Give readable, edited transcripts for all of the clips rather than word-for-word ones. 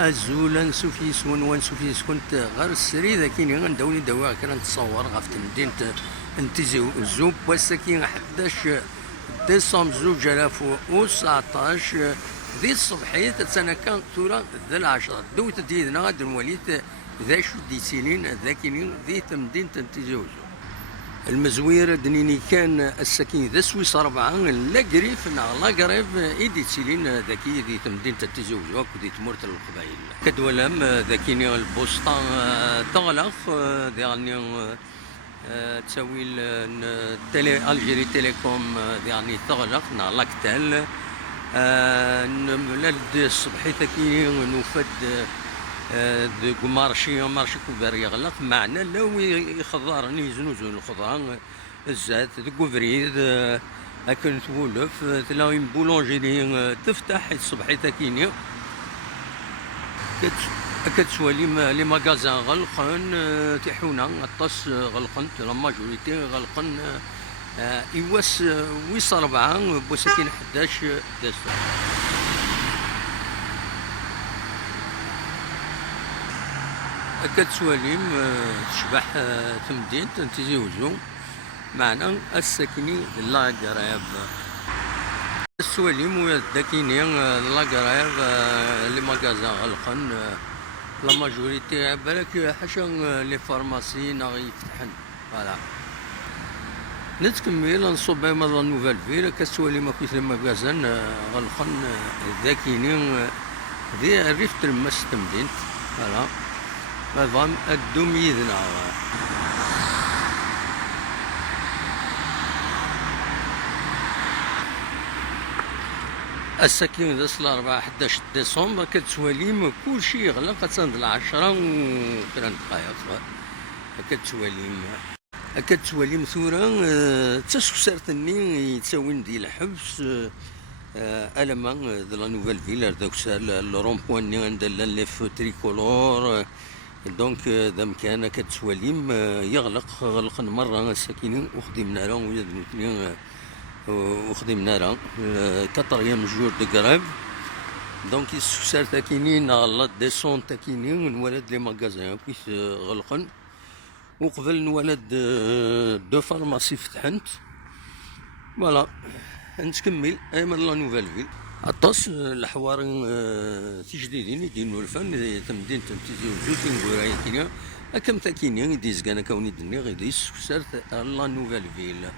أزولا سوفيسون وان كنت غير السري ذاكيني غنداوني داوي كان نتصور غاف تمدينة انتيزي زوب وساكين 11 ديسمبر 2019 ذي الصبحية سنة كان ثورة ذا العشرة دوت ديدنا غاد نوليت ذا شو ديسيلين ذاكينين ذي مدينة انتيزي زوب المزوير دنيني كان السكين ذا سويس 4 لا قريف لا قريب ايدي تسيلين ذاكي ذي مدينة التزوج ودي تمورت القبائل كدولام ذاكيني البوسطة تغلق يعني تسوي تيلي الجيري تيليكوم يعني تغلق لاكتال لد الصبحي ذاكي نوفد دو مارشي كبار يغلق معنا لو يخضرني زنوزون الخضران الزات دو فريد اكن تولف تلاقي بولونجيري تفتح الصبحي تاكيني كتسوالي لي ماغازان غلقن تيحونا الطاس غلقن لا ماجوريتي غلقن ايواس ويس 4 بوسكين 11 ديسمبر كتسواليم تشبح تمدينة تنتيزي وزو معنا الساكنين لا قرايب السواليم ويا الداكيني لا قرايب لي ماغازان غلقن لا ماجوريتي بالك حاشا لي فارماسي ناغي يفتحن فوالا نتكمل نصوب مالا نوفال فيل كتسواليم كيف لي ماغازان غلقن داكيني ذي الريف تلمس تمدينة فوالا فهم الدوم يذنا الساكن ذا صلا 4 11 ديسمبر كتسواليم كلشي يغلق تاند 10 و 3 دقائق كتسواليم ثورة تسكسرتني يتساوين ديال الحبس ألما ذا لا نوفال فيل داك الروم بوان ني عند ليف تريكولور دونك ذا مكان كتسواليم غلق مرة الساكنين وخدمنا لها ويا دمتني وخدمنا لها 4 جور دو كراف دونك السكسار تاكينين غلط ديسون تاكينين نولد لي ماغازان كيف غلقن وقبل نولد دو فارماسي فتحنت فوالا نتكمل ايمن لا نوفال فيل الطاس الحوار تجديدين يدينو الفن تمدين تمتيزي وزوتين غوراي كينيا اكم تاكينيا يديز كان كوني دني غيديس سكسرت لا نوفال فيل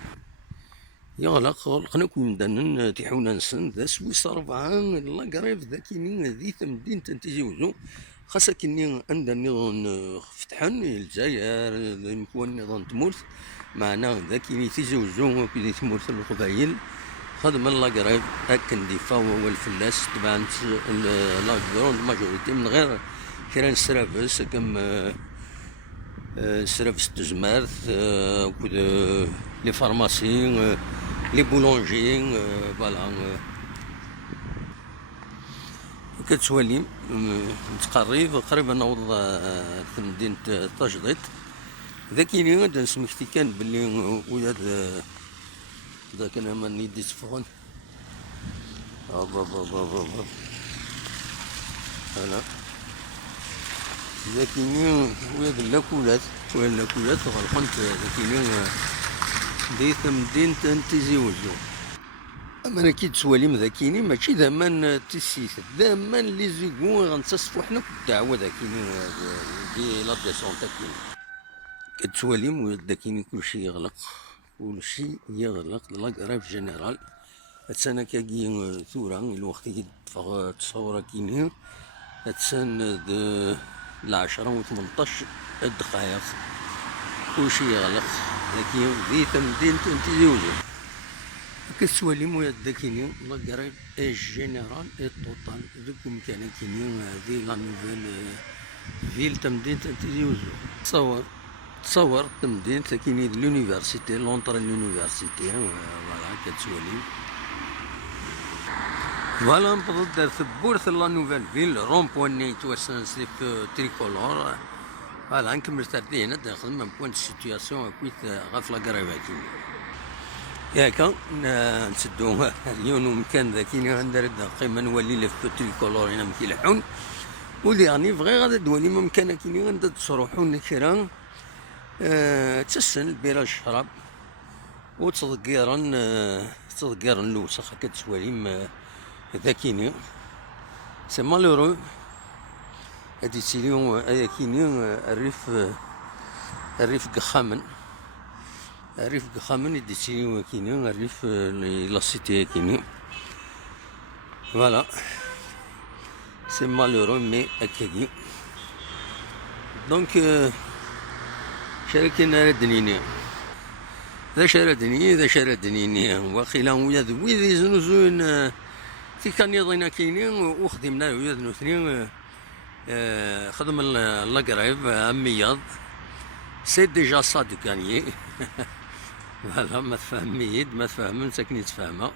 يغلق غلقنا كون دانن تيحونا نسن ذا سويس 4 لا قريب ذاكيني ذي تمدين تنتيزي وزو خاصة كيني عندنا فتحن الجزائر المكون نظام تمورت معنا ذاكيني تيزي وزو كي تمورت القبايل خدم الله قريب أكن ديفا والفلاس تبعت لا جروند ماجوريتي من غير كيران سرافس كم سرافس تزمارت وكود لي فارماسي لي بولونجي فوالا كتسواليم متقرب قريب نوض في مدينة تجديد ذاكيني غادا نسمكتي كان بلي ويا ذاك انا ماني ديت فون هلا ذاكيني ويا اللاكولات غلقنت ذاكيني ديت مدينة انتيزي وزو اما انا كي تسواليم ذاكيني ماشي ذامان تسيت ذامان لي زيكون غنتصفو حنا الدعوه ذاكيني دي لا ديسون تاكيني كتسواليم ويا ذاكيني كلشي يغلق لا قريب جنرال هاتسانا كاكي ثورة الوقت كي تصورة كيني هاتسان 10 و 18 دقائق كلشي يغلق لكن ذي تمدين تنتيزي وزو كتسواليم ويا داكيني لا قريب جنرال توتال دوك مكان كيني هذه لا نوفيل فيل تمدين تنتيزي وزو تصور تمدين تاكيني لونيفرسيتي لونطر لونيفرسيتي فوالا كتسواليم فوالا نبض ثبورت لا نوفيل فيل روم بوان ني توسن سليب تريكولور فوالا نكمل تردي هنا داخل من بوان سيتياسيون كويت غاف لا قريبة كيني ياكا نسدو اليوم مكان ذاكيني غندير قيمة نولي لف تريكولور هنا مكيلحون ولي يعني بغي غادا دوالي ممكن كيني غندا تروحون كرا تسن البيرة الشراب وتضقيرن تضقيرن الوسخ كتسواليم ذاكيني سي مالورو هادي تيليون ايا كيني الريف قخامن الريف قخامن يدي تيليون كيني الريف لا سيتي كيني فوالا سي مالورو مي هكاكي دونك شاركنا ردنيني ذا شردني ذا شردني واخيلا ويا ويد يزنوزون في كان يضينا كيني وخدمنا ويا نوثني خدم القريب امياض سي ديجا صاد كاني فوالا ما تفهميد ما تفهم ساكني تفهمها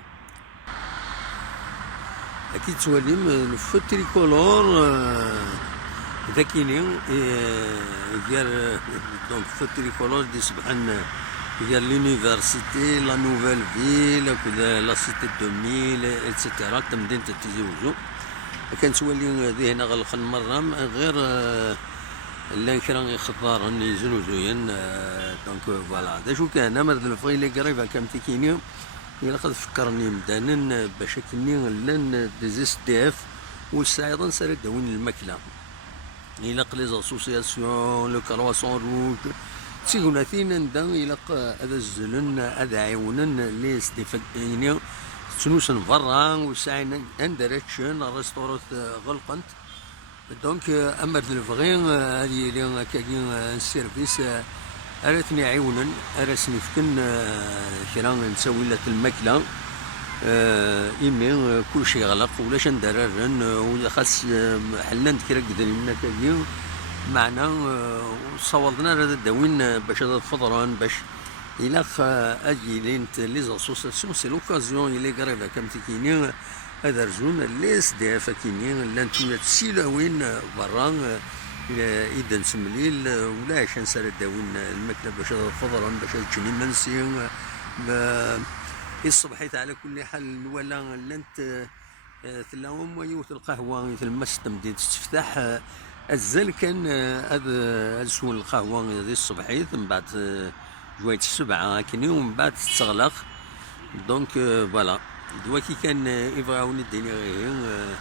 اكيد تواليم الفو تريكولور ذاكيني ديال دونك فو تريكولور دي سبحان ديال لونيفرسيتي لا نوفيل فيل لا سيتي 2000 اتسيتيرا تمدينة تيزي وزو كنتولي هذه هنا غلق المرة غير لان كرا خضارن يزنوزوين دونك فوالا دا شو كان مرد الفغي لي قريبة كامتي كيني إلا قد فكرني مدانا باش كني لان ديزيس دي اف والسايضا سارد داوين الماكلة إلا لي زاسوسياسيون لو كرواسون روج تيغوناثين ندا إلا هذا الزلن هذا عيونن لي ستيفاكيني تنوسن برا وساعين اندرتشن الريستورات غلقنت دونك اما الفغي هادي لي كاين السيرفيس اراتني عيونا اراتني فكن كرا نسوي لك الماكله ايمي كلشي غلق ولاش ندررن ولا خاص حلان كرا قدري منا كاين معنا صوضنا هذا داوين باش هذا الفضران باش إلا أجي لينت لي زاسوسياسيون سي لوكازيون إلي قريبة كامتي كيني هذا رجون لي اس دي اف كيني لانتو تسيلاوين برا إذا نسمليل ولا عشان سال داوين الماكلة باش هذا الفضران باش تجني منسي الصبحيت على كل حال ولا لانت تلاهم ويوت القهوة مثل ما تمديت تفتح الزل كان هذا سون القهوة هذه الصبحيت من بعد جوية السبعة كني ومن بعد تستغلق دونك فوالا دوا كي كان يبغاوني الدنيا غير